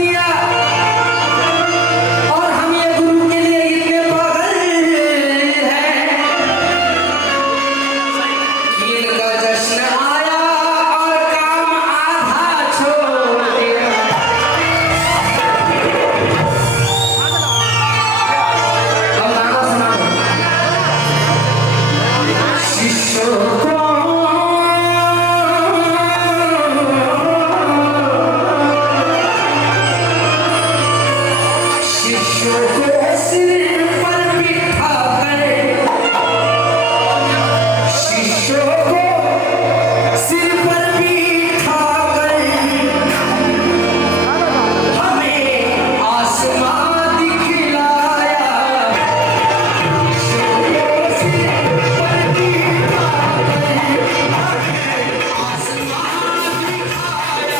दिया और हम ये गुरु के लिए इतने पागल हैं कि इनका जश्न आया और काम आधा छोड़ दिया। हम गाना सुना शिष्यों को शिष्यों को सिर पर बिठाकर शिष्यों को सिर पर बिठाकर हमें आसमां दिखलाया। शिष्यों को सिर पर बिठाकर हमें आसमां दिखाया।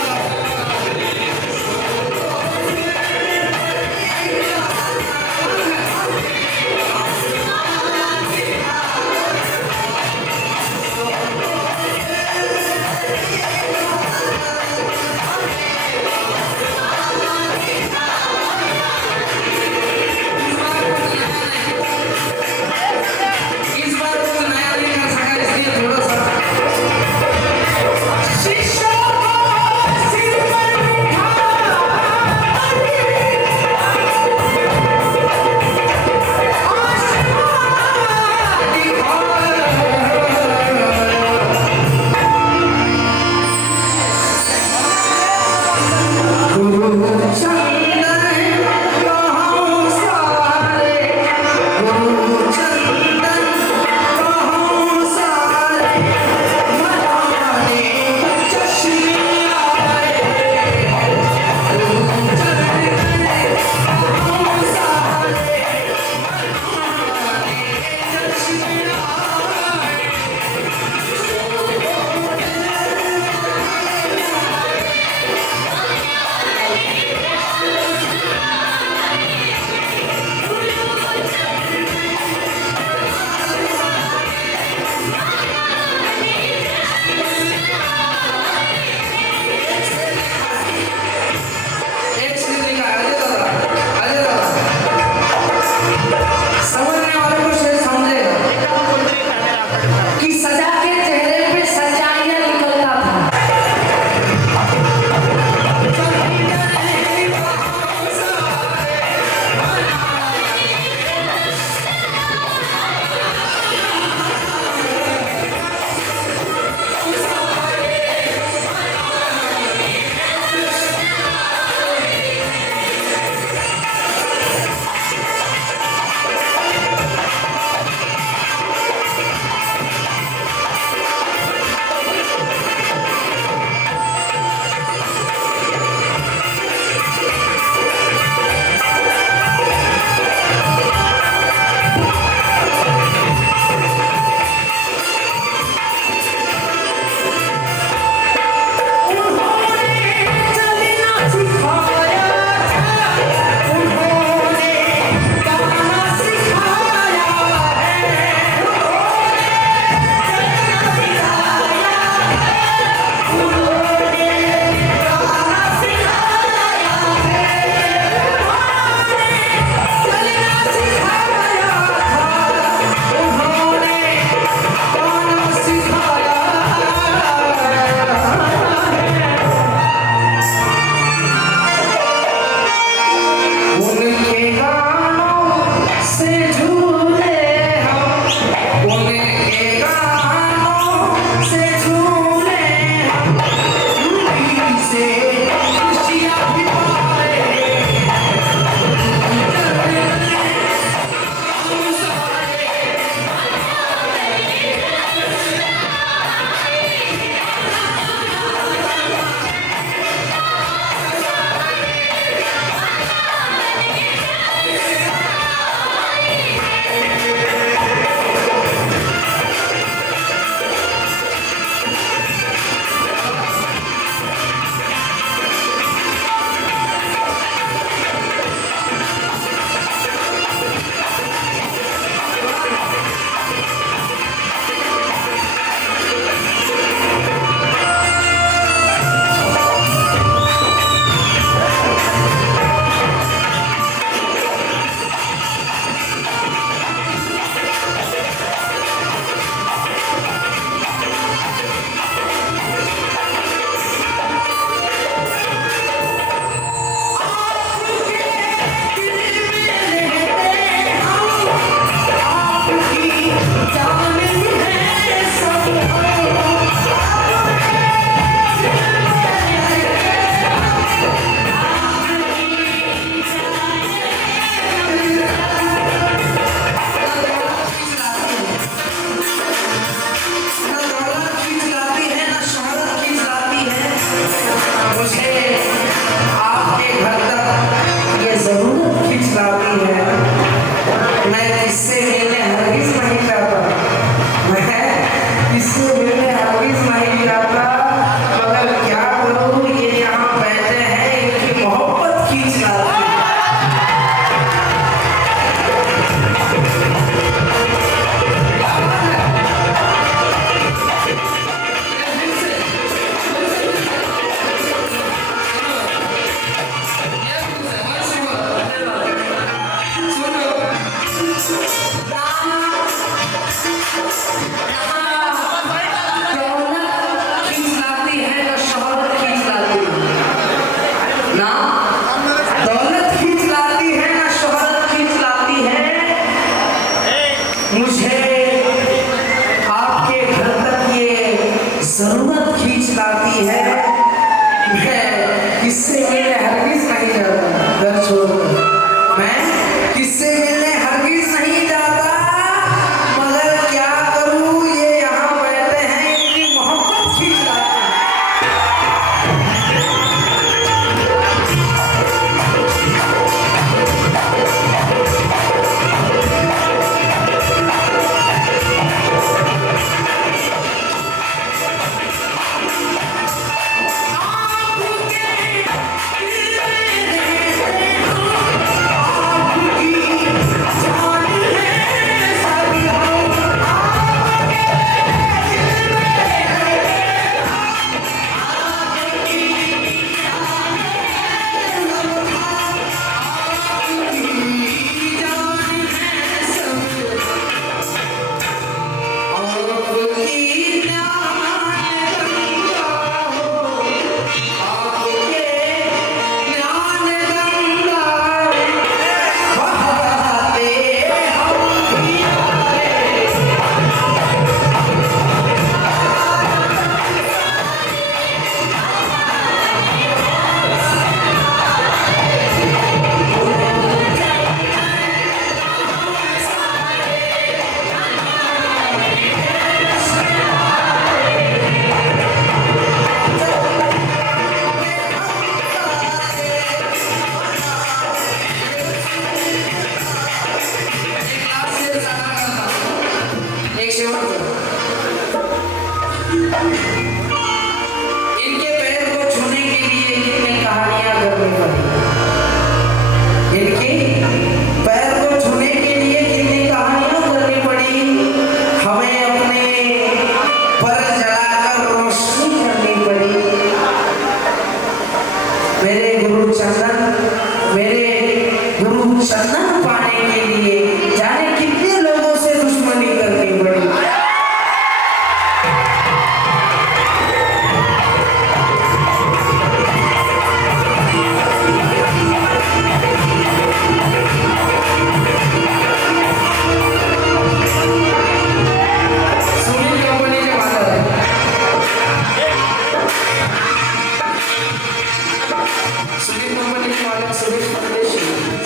कंपनी मालक सुरेश परदेशी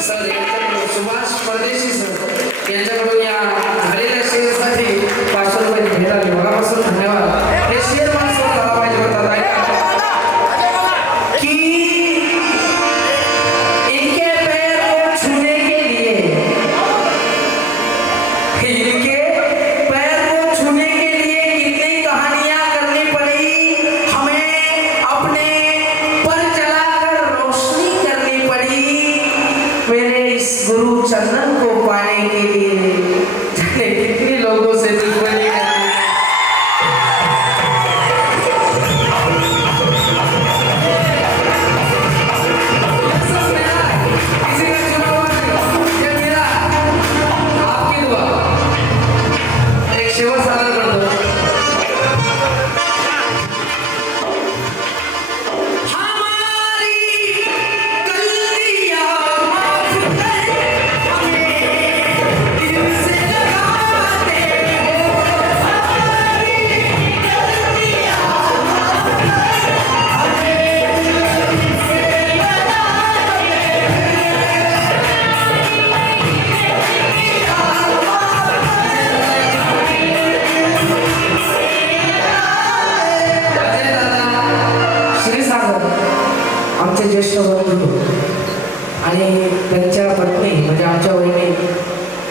सर यांच्याकडून सुभाष परदेशी सर यांच्याकडून या झालेल्या शेअरसाठी 500 रुपये भेट आली मनापासून धन्यवाद हे शेअर मला सोड झाला पाहिजे होता कि इनके पैर को छूने के लिए इनके पैर को छूने के लिए कितनी कहानियां करनी पड़ी हमें अपने पर चलाकर रोशनी करनी पड़ी मेरे इस गुरु चंदन को पाने के लिए जाने कितने लोगों से दुश्मनी करनी किसी का चुनाव ये मेरा आपकी दुआ एक सेवा सादर कर दो हमारी गलतियां माफ कर हमें दिल से लगाते हो हमारी गलतियां माफ कर हमें दिल से श्रीसागर आमचे ज्येष्ठ बंधू आणि त्यांच्या पत्नी म्हणजे आमच्या वहिनी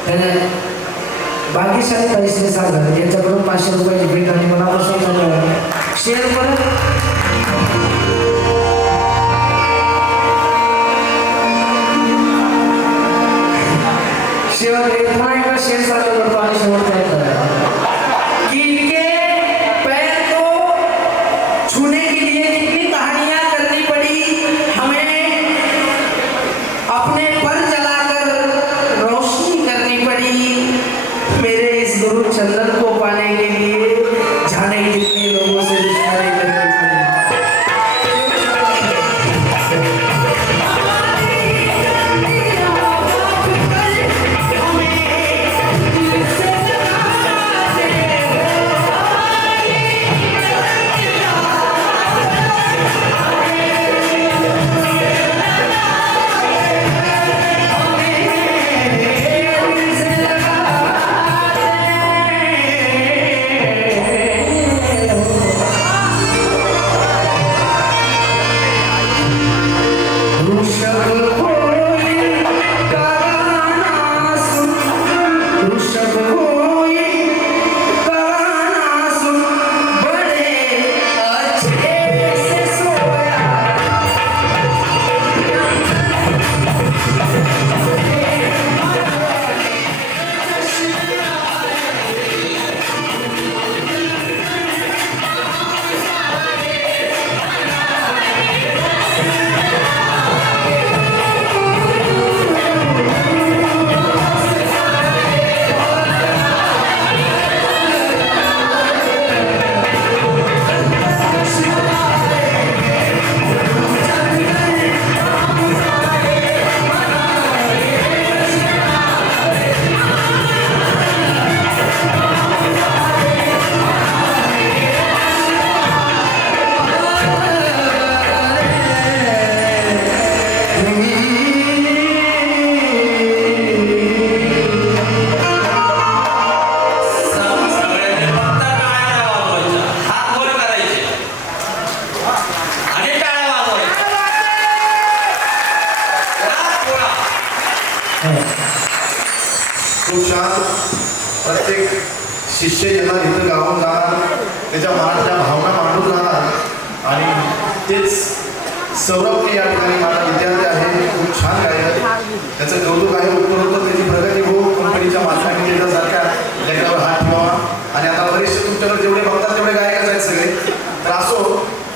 त्यांना भाग्यशाली ताई श्रीसागर यांच्याकडून 500 रुपयाची भेट आणि मनापासून धन्यवाद शेअर परत शेवट पुन्हा एकदा शेअर चालू करतो आणि शेवट तयार करा कि इनके पैर को छूने के लिए कितनी कहानियां करनी पड़ी हमें अपने पर चलाकर रोशनी करनी पड़ी मेरे इस गुरु चंदन को पाने के लिए जाने कितने लोगों से दुश्मनी करनी पड़ी खूप छान प्रत्येक शिष्य ज्यांना इथं गावून जाणार त्याच्या मनातल्या भावना मांडून जाणार आणि तेच सौरभ या ठिकाणी माझा विद्यार्थी आहे खूप छान गायक त्याचं कौतुक आहे उत्तरोत्तर त्याची प्रगती हो कंपनीच्या मालकांनी त्याच्यासारख्या लेखावर हात ठेवावा आणि आता बरेचसे तुमच्याकडे जेवढे बघतात तेवढे गायकच आहेत सगळे तर असो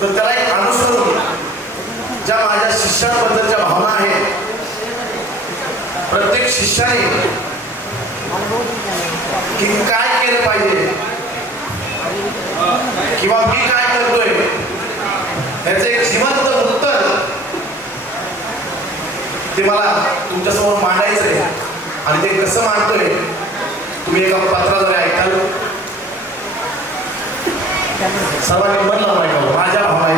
तर त्याला एक अनुसरून ज्या माझ्या शिष्यांबद्दलच्या भावना आहेत प्रत्येक शिष्याने की काय केलं पाहिजे किंवा मी काय करतोय याचं एक जिवंत उत्तर ते मला तुमच्यासमोर मांडायचं आहे आणि ते कसं मांडतोय तुम्ही एका पत्राद्वारे ऐकाल सर्वांनी मन लावून ऐकावं माझ्या भावना